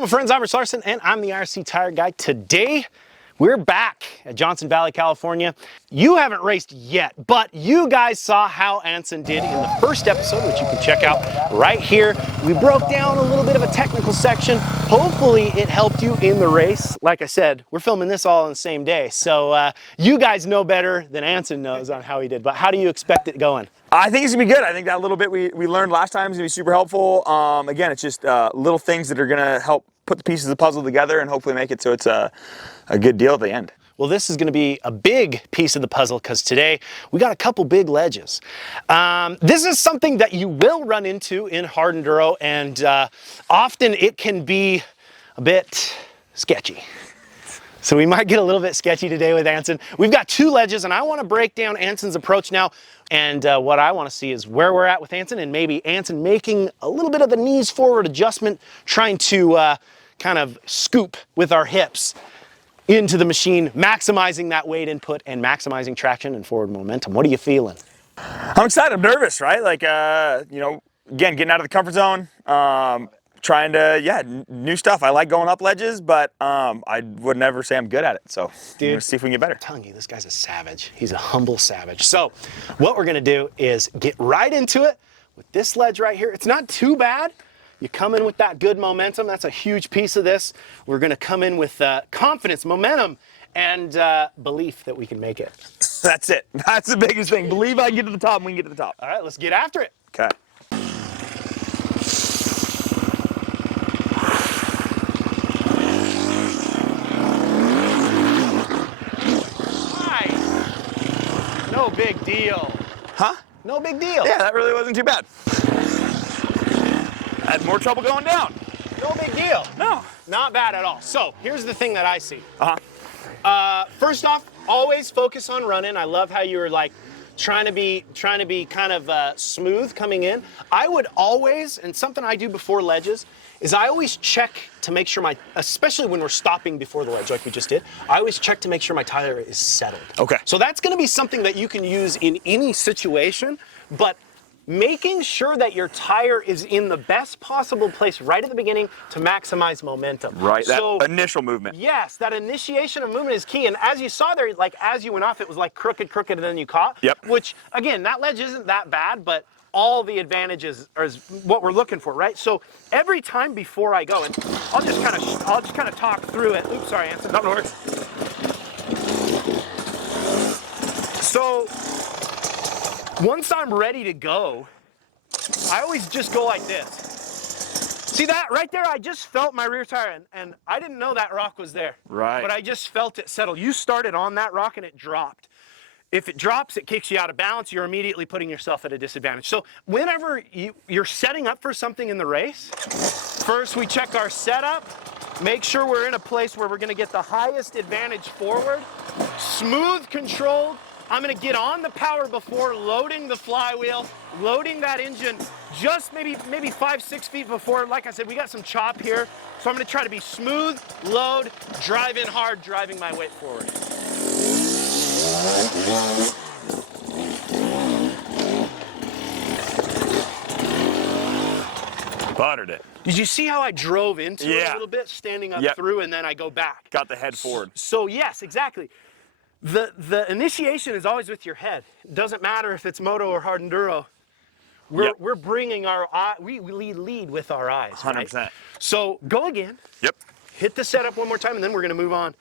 Hello, my friends. I'm Rich Larson, and I'm the IRC Tire Guy. Today, we're back at Johnson Valley, California. You haven't raced yet, but you guys saw how Anson did in the first episode, which you can check out right here. We broke down a little bit of a technical section. Hopefully, it helped you in the race. Like I said, we're filming this all on the same day, so you guys know better than Anson knows on how he did. But how do you expect it going? I think it's gonna be good. I think that little bit we learned last time is gonna be super helpful. Again, it's just little things that are gonna help put the pieces of the puzzle together and hopefully make it so it's a good deal at the end. Well, this is going to be a big piece of the puzzle because today we got a couple big ledges. This is something that you will run into in hard enduro, and often it can be a bit sketchy. So we might get a little bit sketchy today with Anson. We've got two ledges, and I want to break down Anson's approach now. And what I want to see is where we're at with Anson, and maybe Anson making a little bit of a knees forward adjustment, trying to kind of scoop with our hips into the machine, maximizing that weight input and maximizing traction and forward momentum. What are you feeling? I'm excited. I'm nervous, right? Like, you know, again, getting out of the comfort zone. Trying to, new stuff. I like going up ledges, but I would never say I'm good at it. So Dude, let's see if we can get better. I'm telling you, this guy's a savage. He's a humble savage. So what we're gonna do is get right into it with this ledge right here. It's not too bad. You come in with that good momentum. That's a huge piece of this. We're gonna come in with confidence, momentum, and belief that we can make it. That's it. That's the biggest thing. Believe I can get to the top and we can get to the top. All right, let's get after it. Okay. No big deal. Huh? No big deal. Yeah, that really wasn't too bad. I had more trouble going down. No big deal. No. Not bad at all. So here's the thing that I see. Uh-huh. First off, always focus on running. I love how you were like trying to be kind of smooth coming in. I would always, and something I do before ledges, is I always check to make sure especially when we're stopping before the ledge like we just did, I always check to make sure my tire is settled. Okay. So that's gonna be something that you can use in any situation, but making sure that your tire is in the best possible place right at the beginning to maximize momentum. Right, so, that initial movement. Yes, that initiation of movement is key. And as you saw there, like as you went off, it was like crooked, and then you caught. Yep. Which, again, that ledge isn't that bad, but all the advantages is what we're looking for, right? So every time before I go, and I'll just kind of talk through it. Oops, sorry, Anson. No worries. So once I'm ready to go, I always just go like this. See that right there? I just felt my rear tire, and I didn't know that rock was there. Right. But I just felt it settle. You started on that rock and it dropped. If it drops, it kicks you out of balance. You're immediately putting yourself at a disadvantage. So whenever you're setting up for something in the race, first we check our setup, make sure we're in a place where we're gonna get the highest advantage forward, smooth, controlled. I'm gonna get on the power before loading the flywheel, loading that engine just maybe 5-6 feet before. Like I said, we got some chop here. So I'm gonna try to be smooth, load, drive in hard, driving my weight forward. Buttered it. Did you see how I drove into it a Yeah. little bit, standing up Yep. through, and then I go back? Got the head forward. So yes, exactly. The initiation is always with your head. It doesn't matter if it's moto or hard enduro. We're bringing our eye, we lead with our eyes. 100%. Right? So go again. Yep. Hit the setup one more time, and then we're gonna move on.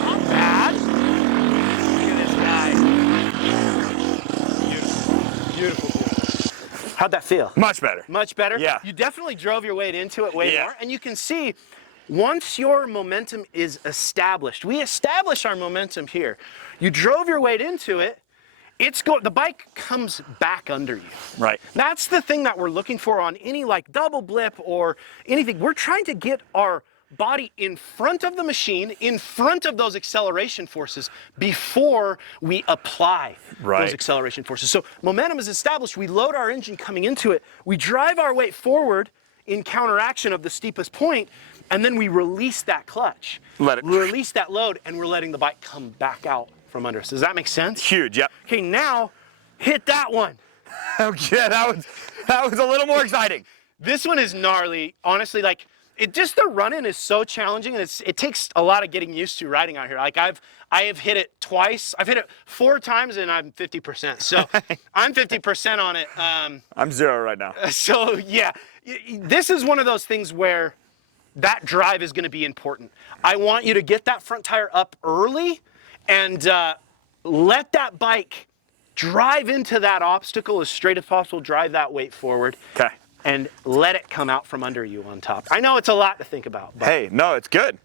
Not bad. Look at this guy. Beautiful, beautiful, beautiful. How'd that feel? Much better. Much better? Yeah. You definitely drove your weight into it way Yeah. more. And you can see, once your momentum is established, we establish our momentum here. You drove your weight into it, the bike comes back under you. Right. That's the thing that we're looking for on any like double blip or anything. We're trying to get our body in front of the machine, in front of those acceleration forces before we apply those acceleration forces. So momentum is established, we load our engine coming into it, we drive our weight forward in counteraction of the steepest point, and then we release that clutch. Release that load, and we're letting the bike come back out from under us. Does that make sense? Huge, yep. Okay, now hit that one. Okay, that was a little more exciting. This one is gnarly. Honestly, like, the run-in is so challenging, and it takes a lot of getting used to riding out here. Like, I have hit it twice. I've hit it 4 times, and I'm 50%. So I'm 50% on it. I'm 0 right now. So yeah, this is one of those things where that drive is going to be important. I want you to get that front tire up early and let that bike drive into that obstacle as straight as possible. Drive that weight forward. Okay. And let it come out from under you on top. I know it's a lot to think about. But hey, no, it's good.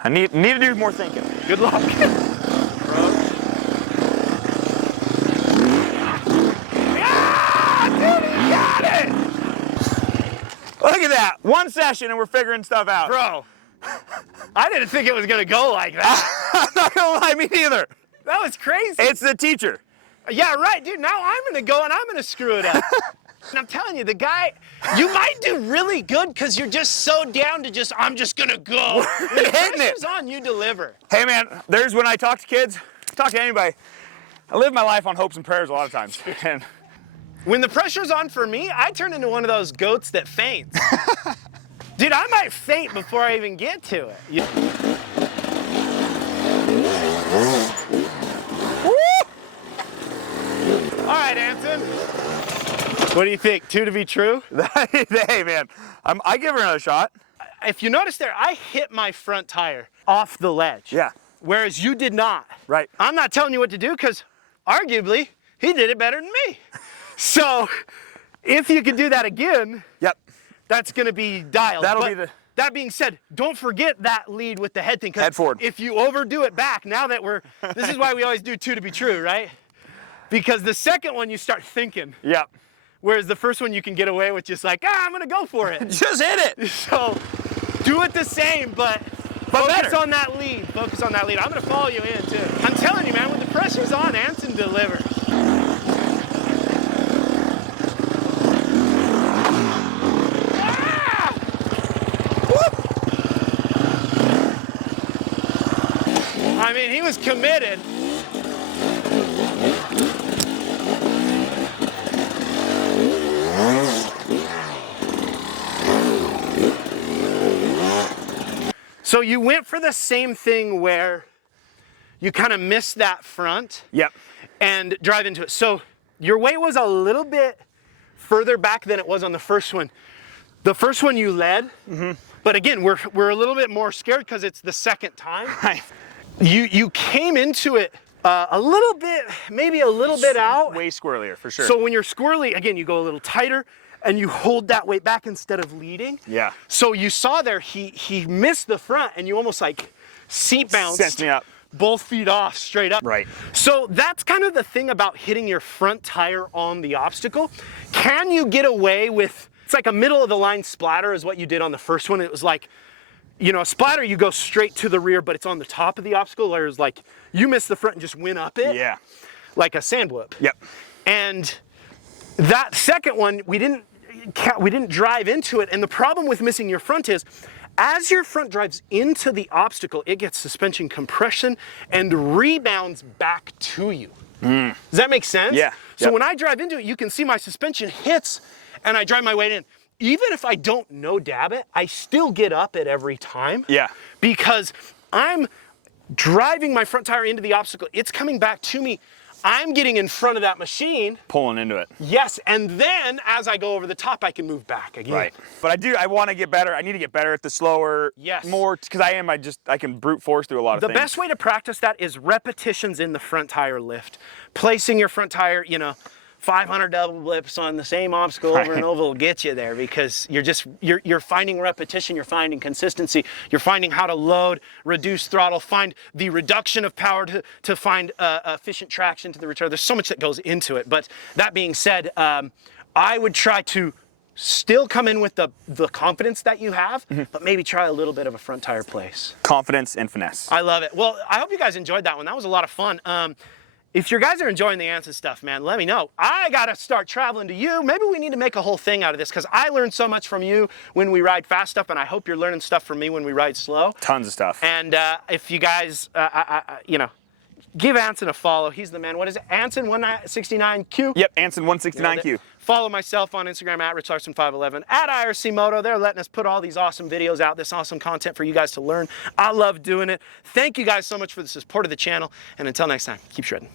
I need to do more thinking. Good luck. Ah, dude, you got it! Look at that. One session and we're figuring stuff out. Bro, I didn't think it was going to go like that. I'm not going to lie, me neither. That was crazy. It's the teacher. Yeah, right, dude. Now I'm going to go and I'm going to screw it up. And I'm telling you, the guy, you might do really good because you're just so down to I'm just going to go. When the pressure's on, you deliver. Hey, man, there's when I talk to kids, talk to anybody, I live my life on hopes and prayers a lot of times. And when the pressure's on for me, I turn into one of those goats that faints. Dude, I might faint before I even get to it. All right, Anson. What do you think? 2 to be true? Hey, man, I give her another shot. If you notice there, I hit my front tire off the ledge. Yeah. Whereas you did not. Right. I'm not telling you what to do because arguably he did it better than me. So if you can do that again, yep, that's going to be dialed. That'll be the... That being said, don't forget that lead with the head thing. Head forward. If you overdo it back, now that this is why we always do 2 to be true, right? Because the second one you start thinking. Yep. Whereas the first one you can get away with just like, I'm going to go for it. Just hit it. So do it the same, but focus better. on that lead. Focus on that lead. I'm going to follow you in too. I'm telling you, man, when the pressure's on, Anson delivers. Ah! I mean, he was committed. So you went for the same thing where you kind of missed that front. Yep. And drive into it. So your weight was a little bit further back than it was on the first one. The first one you led, but again, we're a little bit more scared because it's the second time. Right. You came into it a little bit, maybe a little bit out. Way squirrelier, for sure. So when you're squirrely, again, you go a little tighter and you hold that weight back instead of leading. Yeah. So you saw there, he missed the front and you almost like seat bounced. Sent me up. Both feet off, straight up. Right. So that's kind of the thing about hitting your front tire on the obstacle. Can you get away with, it's like a middle of the line splatter is what you did on the first one. It was like, you know, a splatter, you go straight to the rear, but it's on the top of the obstacle, whereas like you missed the front and just went up it. Yeah. Like a sand whoop. Yep. And that second one, we didn't drive into it. And the problem with missing your front is, as your front drives into the obstacle, it gets suspension compression and rebounds back to you. Does that make sense? Yeah. So when I drive into it, you can see my suspension hits and I drive my weight in. Even if I don't no dab it, I still get up it every time. Yeah. Because I'm driving my front tire into the obstacle. It's coming back to me. I'm getting in front of that machine. Pulling into it. Yes, and then as I go over the top, I can move back again. Right. But I want to get better. I need to get better at the slower, Yes. more, because I can brute force through a lot of The things. best way to practice that is repetitions in the front tire lift. Placing your front tire, 500 double blips on the same obstacle over and over will get you there because you're finding repetition, you're finding consistency, you're finding how to load, reduce throttle, find the reduction of power to find efficient traction to the return. There's so much that goes into it. But that being said, I would try to still come in with the confidence that you have, but maybe try a little bit of a front tire place. Confidence and finesse. I love it. Well, I hope you guys enjoyed that one. That was a lot of fun. If you guys are enjoying the Anson stuff, man, let me know. I gotta start traveling to you. Maybe we need to make a whole thing out of this because I learned so much from you when we ride fast stuff, and I hope you're learning stuff from me when we ride slow. Tons of stuff. And if you guys, Give Anson a follow. He's the man. What is it? Anson 169Q? Yep, Anson 169Q. Follow myself on Instagram at RichLarson511, at IRC Moto. They're letting us put all these awesome videos out, this awesome content for you guys to learn. I love doing it. Thank you guys so much for the support of the channel. And until next time, keep shredding.